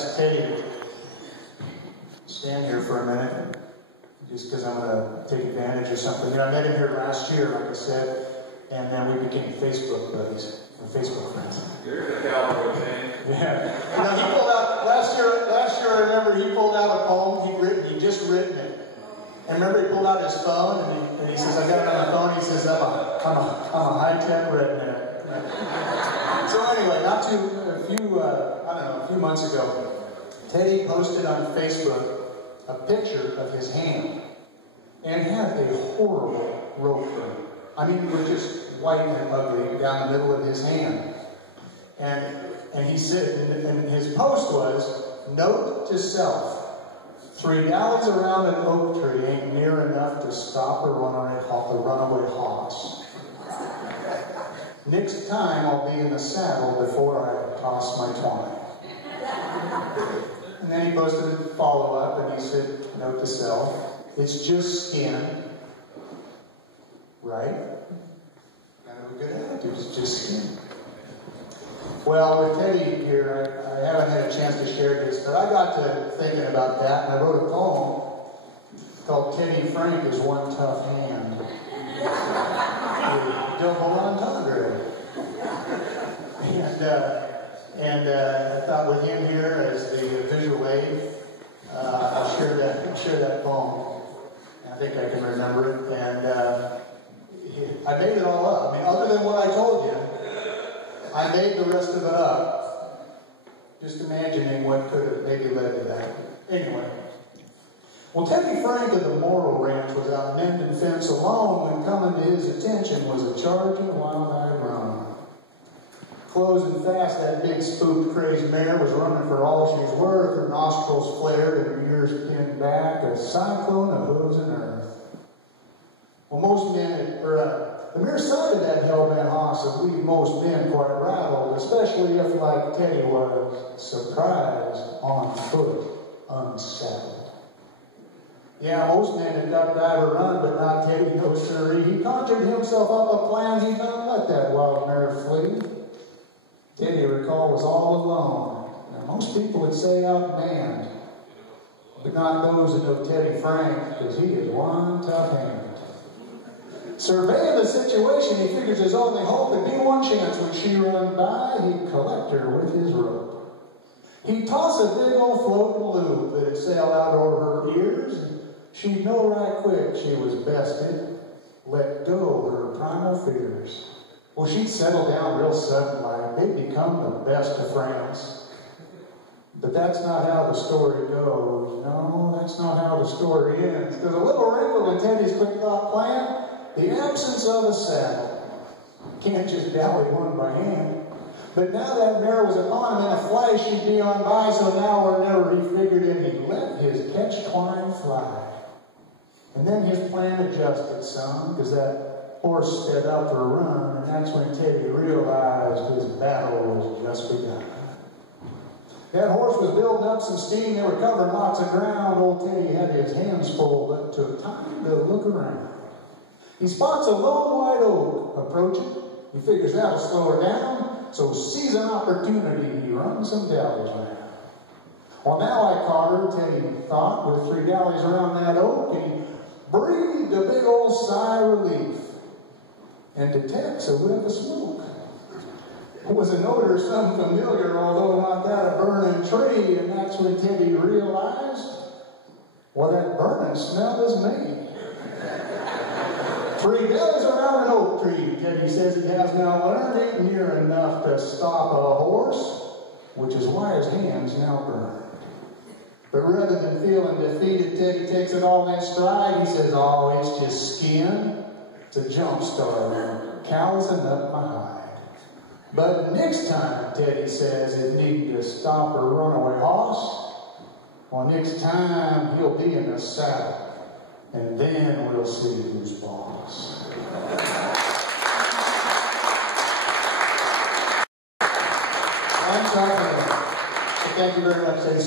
ask Teddy to stand here for a minute, just because I'm going to take advantage of something. You know, I met him here last year, like I said, and then we became Facebook buddies, or Facebook friends. You're the cowboy, man. Yeah. You know, he pulled out, last year I remember he pulled out a poem he'd just written it. And remember he pulled out his phone, and he says, I got it on my phone, he says, I'm a high-tech redneck. So anyway, a few months ago, Teddy posted on Facebook a picture of his hand, and it had a horrible rope burn. I mean, it was just white and ugly down the middle of his hand. And he said, and his post was, note to self, 3 Dalles around an oak tree ain't near enough to stop a runaway horse. Next time I'll be in the saddle before I toss my twine. And then he posted a follow-up and he said, note to self, it's just skin, right? Kind of a good attitude, it's just skin. Well, with Teddy here, I haven't had a chance to share this, but I got to thinking about that, and I wrote a poem called Teddy Franke is One Tough Hand. Double entendre. And I thought with him here as the visual aid, I'll share that poem. I think I can remember it. And I made it all up. I mean, other than what I told you, I made the rest of it up. Just imagining what could have maybe led to that. Anyway. Well, Teddy Franke of the Morrill Ranch was out mending fence alone when coming to his attention was a charging wild-eyed runner. Closing fast, that big spooked crazed mare was running for all she's worth. Her nostrils flared and her ears pinned back, a cyclone of hooves and earth. Well, the mere sight of that hell-bent hoss would leave most men quite rattled, especially if, like Teddy was, surprised, on foot, unsaddled. Yeah, most men had duck, dive, or run, but not Teddy, no siree. He conjured himself up a plan, he'd not let that wild mare flee. Teddy, recall, was all alone. Now, most people would say outmanned, but not those that know Teddy Franke, because he is one tough hand. Surveying the situation, he figures his only hope would be one chance. When she run by, he'd collect her with his rope. He'd toss a big old floating loop that'd sail out over her ears, and she'd know right quick she was bested, let go of her primal fears. Well, she'd settle down real sudden, like they'd become the best of friends. But that's not how the story goes. No, that's not how the story ends. There's a little wrinkle in Teddy's quick thought plan. The absence of a saddle. Can't just dally one by hand. But now that mare was upon him in a flash, she'd be on by, so now or never he figured it, he'd let his catch twine fly. And then his plan adjusted some, because that horse sped out for a run, and that's when Teddy realized his battle was just begun. That horse was building up some steam, they were covering lots of ground. Old Teddy had his hands full, but took time to look around. He spots a lone white oak approaching. He figures that'll slow her down, so seize an opportunity, he runs some Dalles around. Well, now I caught her, Teddy thought, with 3 Dalles around that oak, and he breathed a big old sigh of relief and detects a whiff of smoke. It was an odor some familiar, although not that a burning tree, and that's when Teddy realized, well, that burning smell is me. 3 Dalles around an oak tree, Teddy says he has now learned, ain't near enough to stop a horse, which is why his hands now burn. But rather than feeling defeated, Teddy takes it all in stride. He says, oh, it's just skin. It's a jump start, callousing up my hide. But next time, Teddy says, it needn't to stop a runaway horse. Well, next time, he'll be in the saddle. And then we'll see who's boss. I'm sorry. Thank you very much, Teddy.